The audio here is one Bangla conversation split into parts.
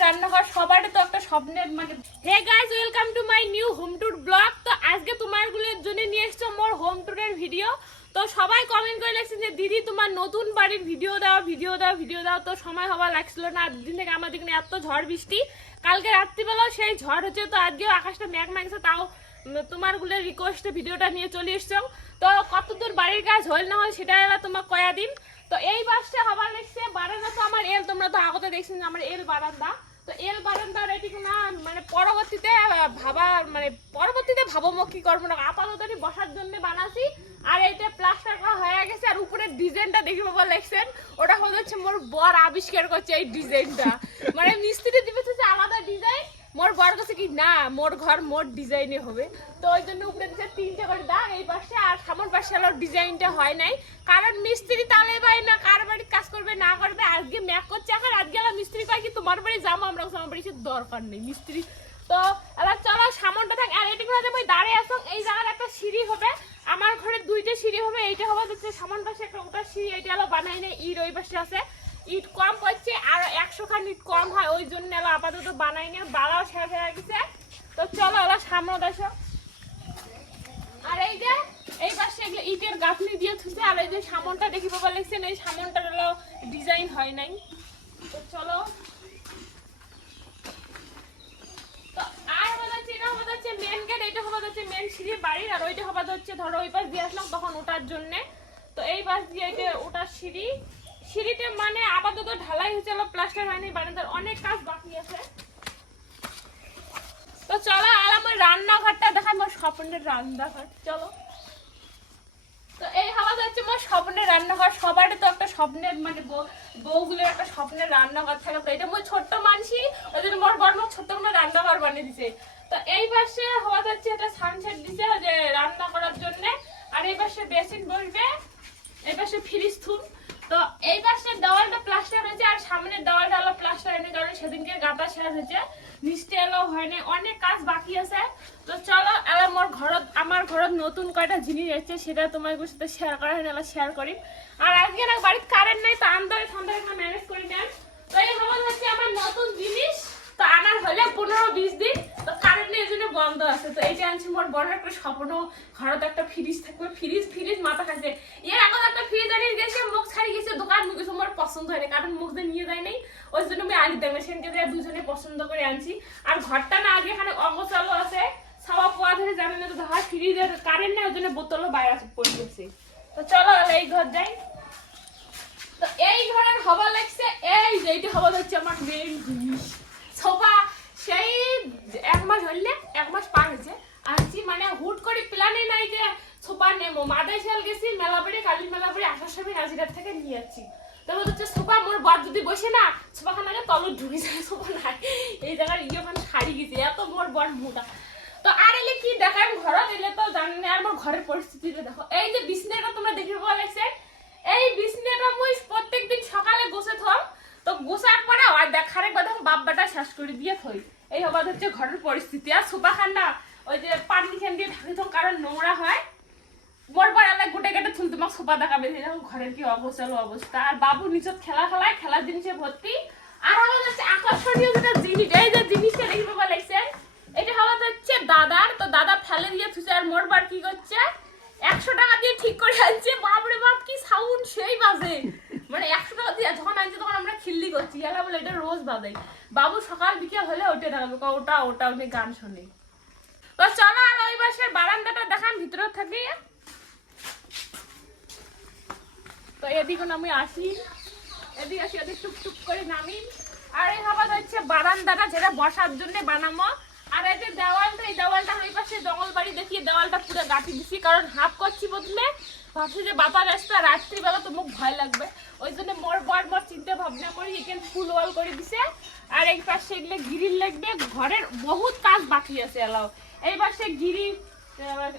স্বপ্নের রান্নাঘর সবারই তো একটা স্বপ্নের মানে hey guys welcome to my new home tour blog. তো আজকে তোমারগুলোর জন্য নিয়ে এসেছো মোর হোম ট্যুরের ভিডিও। তো সবাই কমেন্ট করে লিখছেন যে দিদি তোমার নতুন বাড়ির ভিডিও দাও ভিডিও দাও ভিডিও দাও। তো সময় হওয়া লাগছিল না, দুদিন থেকে আমাদের এখানে এত ঝড় বৃষ্টি, কালকে রাত্রিবেলাও সেই ঝড় হচ্ছে। তো আজকেও আকাশটা মেঘ মেঘছে, তাও তোমারগুলো রিকোয়েস্টে ভিডিওটা নিয়ে চলে এসছো। তো কতদূর বাড়ির কাজ হল না হল সেটা এলা তোমার কয়া দিন। তো এই বাসটা হবার দেখছে বারান্দা, তো আমার এল তোমরা তো আগতে দেখছেন আমার এল বারান্দা। তো এল বারান্দার এটি না মানে পরবর্তীতে ভাবো কি করবো না, আপাতত বসার জন্য বানাছি। আর এইটা প্লাস্টার করা হয়ে গেছে, আর উপরের ডিজাইনটা দেখি বাবা লেখছেন ওটা হচ্ছে মোর বর আবিষ্কার করছে এই ডিজাইনটা। মানে মিস্ত্রি দিবে আলাদা ডিজাইন, মোর বর কাছে কি না মোর ঘর মোর ডিজাইনে হবে। তো ওই জন্য উপরে দিচ্ছে 3টে করে দাগ এই পাশে, আর সামন পাশে আলো ডিজাইনটা হয় নাই, কারণ মিস্ত্রি তালে ভাই না কার বাড়ি কাজ করবে না করবে। আজকে ম্যাক করছে, এখন আজকে মিস্ত্রি কয় কি তোমার বাড়ি যাবো, আমরা আমার বাড়ি দরকার নেই মিস্ত্রি। তো এবার চলো সামনটা থাক। আর এটি করে ওই দাঁড়িয়ে আসো, এই জায়গার একটা সিঁড়ি হবে, আমার ঘরে 2টে সিঁড়ি হবে। এইটা হবে হচ্ছে সামন পাশে একটা ওটা সিঁড়ি, এইটা আলো বানাই নেই, ইট ওই পাশে আছে, ইট কম করছে আর 100 খান ইট কম হয়, ওই জন্য আপাতত বানাই নিয়ে বাড়াও শেষ হয়ে গেছে। তো চলো ওরা সামনে দেখো। আর এই যে এই পাশে এগুলো ইটের গাঁথনি দিয়ে থুছে, আর এই যে সামনটা দেখি বাবা লিখছেন এই সামনটার হলো ডিজাইন হয় নাই। তো চলো তো আর হচ্ছে এটা হচ্ছে মেন গেট, এটা হচ্ছে মেন সিঁড়ি বাড়ির, আর ওইটা হচ্ছে ধরো ওই পাশ দিয়ে আসলাম তখন ওটার জন্য। তো এই পাশ দিয়ে এটা ওটার সিঁড়িতে মানে আপাতত ঢালাই হয়েছে, প্লাস্টার হয়নি, বারান্দার অনেক কাজ বাকি আছে। তো চলো আর আমার রান্নাঘরটা দেখাই, আমার স্বপ্নের রান্নাঘর চলো। তো এই হাওয়া হচ্ছে আমার স্বপ্নের রান্নাঘর, সবারই তো একটা স্বপ্নের মানে বউগুলোর একটা স্বপ্নের রান্নাঘর থাকে। তো এটা মোর ছোট্ট মানসি, ওই জন্য মোর বড় ছোট্ট কোনো রান্নাঘর বানিয়ে দিছে। তো এই পাশে হওয়া যাচ্ছে একটা সানসেট দিছে যে রান্না করার জন্য, আর এই পাশে বেসিন বসবে, এই পাশে ফ্রিজ থুম। তো এই পাশের দেওয়ালটা প্লাস্টার হয়েছে, আর সামনের দেওয়ালটা হলো প্লাস্টার হয়নি, কারণ সেদিনকে গাঁথা শেষ হয়েছে, নিচটা এলো হয়নি, অনেক কাজ বাকি আছে। তো চলো এলা আমার ঘরত নতুন কয়টা জিনিস এসেছে, সেটা তোমার সাথে শেয়ার করা হয় না, শেয়ার করি। আর আজকে না বাড়িতে কারেন্ট নাই, তো আন্দারে ঠান্ডায় ম্যানেজ করে নেন। তো এই হচ্ছে আমার নতুন জিনিস, তো আনার হলে 15-20 দিন, তো কারেন্ট এই জন্য বন্ধ আছে। তো এইটা আনছি মোর বড় একটা স্বপ্ন, ঘরত একটা ফ্রিজ থাকবে, ফ্রিজ মাথা খাচ্ছে। এর এখন একটা ফ্রিজ আনিয়ে গেছে, মুখ ছাড়ি গেছে দোকান, মুখ আমার পছন্দ হয়নি, কারণ মুখ দিয়ে নিয়ে যায় নাই, ওই জন্য আমি আনি দেবো সেখানকে দুজনে পছন্দ করে আনছি। আর ঘরটা না আগে এখানে অগোছালো আছে, সবা পোয়া ধরে জানে না, তো হয় ফ্রিজের কারেন্ট নেই, ওই জন্য বোতলও বাইরে পড়ে গেছে। তো চলো এই ঘর যাই। তো এই ঘরের হবা লাগছে এই যে এইটা হবা হচ্ছে আমার মেইন জিনিস সোফা। সেই 1 মাস হইলে 1 মাস পার হয়েছে আনছি, মানে হুট করে প্ল্যানে নাই যে সোফা নেবো। মাদাইশাল গেছি মেলাবাড়ি, কালী মেলাবাড়ি আসার সময় নাজিরার থেকে নিয়ে যাচ্ছি। তারপর হচ্ছে সোফা মোর বর যদি বসে না সোফাখানাকে তল ঢুকে যায়, সোফা নাই এই জায়গার ওখানে হারিয়ে গেছে, এত মোর বর মোটা। তো আর এলে কি দেখাম ঘরত এলে তো জানি না, আর মোর ঘরের পরিস্থিতিটা দেখো। এই যে বিছনাটা তোমরা দেখে পাওয়া লাগছে, এই বিছনাটা মুই প্রত্যেকদিন সকালে গোছে থম, তো গোছার পরে আর দেখার একবার দেখো বাব্বাটা শেষ করে দিয়ে থই। এই হবার হচ্ছে ঘরের পরিস্থিতি। আর সোফা খান্না ওই যে পানি খান দিয়ে ঢাকি থম, কারণ নোংরা হয়। মোর পর এলাকা গোটে কেটে থুল তোমার সোফা দেখাবে, দেখো ঘরের কি অবস্থা অবস্থা। আর বাবু নিচত খেলায় খেলার জিনিসে ভর্তি। আর আমার হচ্ছে আকর্ষণীয় যেটা জিনিস, এই যে জিনিসটা দেখি বাবা লাগছেন, এটা হওয়া হচ্ছে দাদার। তো দাদা ফেলে দিয়ে থুছে, আর মোর বার কি করছে 100 টাকা দিয়ে ঠিক করে আনছে। বাপরে বাপ কি সাউন্ড সেই বাজে, মানে 100 টাকা দিয়ে যখন আনছে তখন আমরা খিল্লি করছি, এলা বলে এটা রোজ বাজে। বাবু সকাল বিকেল হলে ওটা দেখাবে, ওটা উনি গান শোনে। তো চলো আর ওই বাসের বারান্দাটা দেখান ভিতরে থাকি। তো এদিকে আমি আসি, এদিকে আসি, এদিকে টুকটুক করে নামি। আর এই হবার হচ্ছে বারান্দাটা যেটা বসার জন্য বানাবো। আর এই যে দেওয়ালটা, এই দেওয়ালটা ওই পাশে জঙ্গল বাড়ি দেখিয়ে দেওয়ালটা পুরো গাঁথি দিছি, কারণ হাফ করছি বদলে ভাবছি যে বাতাস আসতে রাত্রিবেলা তো মুখ ভয় লাগবে, ওই জন্য মোর চিন্তা ভাবনা করি এখানে ফুল ওয়াল করে দিছে। আর এই পাশে এগুলো গিরিল লাগবে, ঘরের বহুত কাজ বাকি আছে এলাও। এই পাশে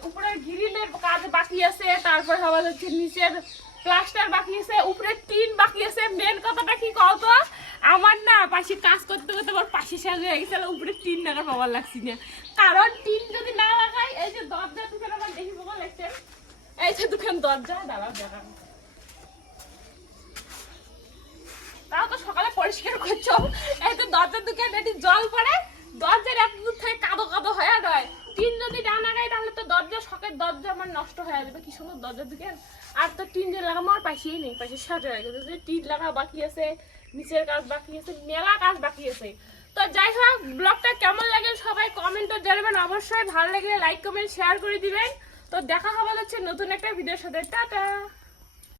উপরের গিরিলের কাজ বাকি আছে, তারপর হওয়া যাচ্ছে নিচের প্লাস্টার বাকি আছে, উপরে টিন বাকি আছে। মেন কথাটা কি কত আমার না পাশে কাজ করতে করতে আমার পাশে শেষ হয়ে গেছে, উপরে টিন লাগার পাওয়ার লাগছি না, কারণ টিন যদি না লাগাই এই যে দরজা দোকান আমার দেখি পাওয়া লাগছে, এই যে দোকান দরজা দাঁড়া দেখা। তাও তো সকালে পরিষ্কার করছো। এই তো দরজার দোকান এটি জল পড়ে, দরজার এত দূর থেকে কাদো কাদো হয়ে রয়। টিন যদি ডানা গাই তাহলে তো দরজা শখের দরজা আমার নষ্ট হয়ে যাবে। কি সুন্দর দরজার দোকান। আর তো টিন যে লাগাবো আর পাশেই নেই, পাশে সাজা হয়ে গেছে। যে টিন লাগা বাকি আছে, নিচের কাজ বাকি আছে, মেলা কাজ বাকি আছে। তো যাই হোক, ব্লগটা কেমন লাগে সবাই কমেন্টে জানাবেন অবশ্যই। ভালো লাগলে লাইক কমেন্ট শেয়ার করে দিবেন। তো দেখা হবে হচ্ছে নতুন একটা ভিডিওর সাথে। টাটা।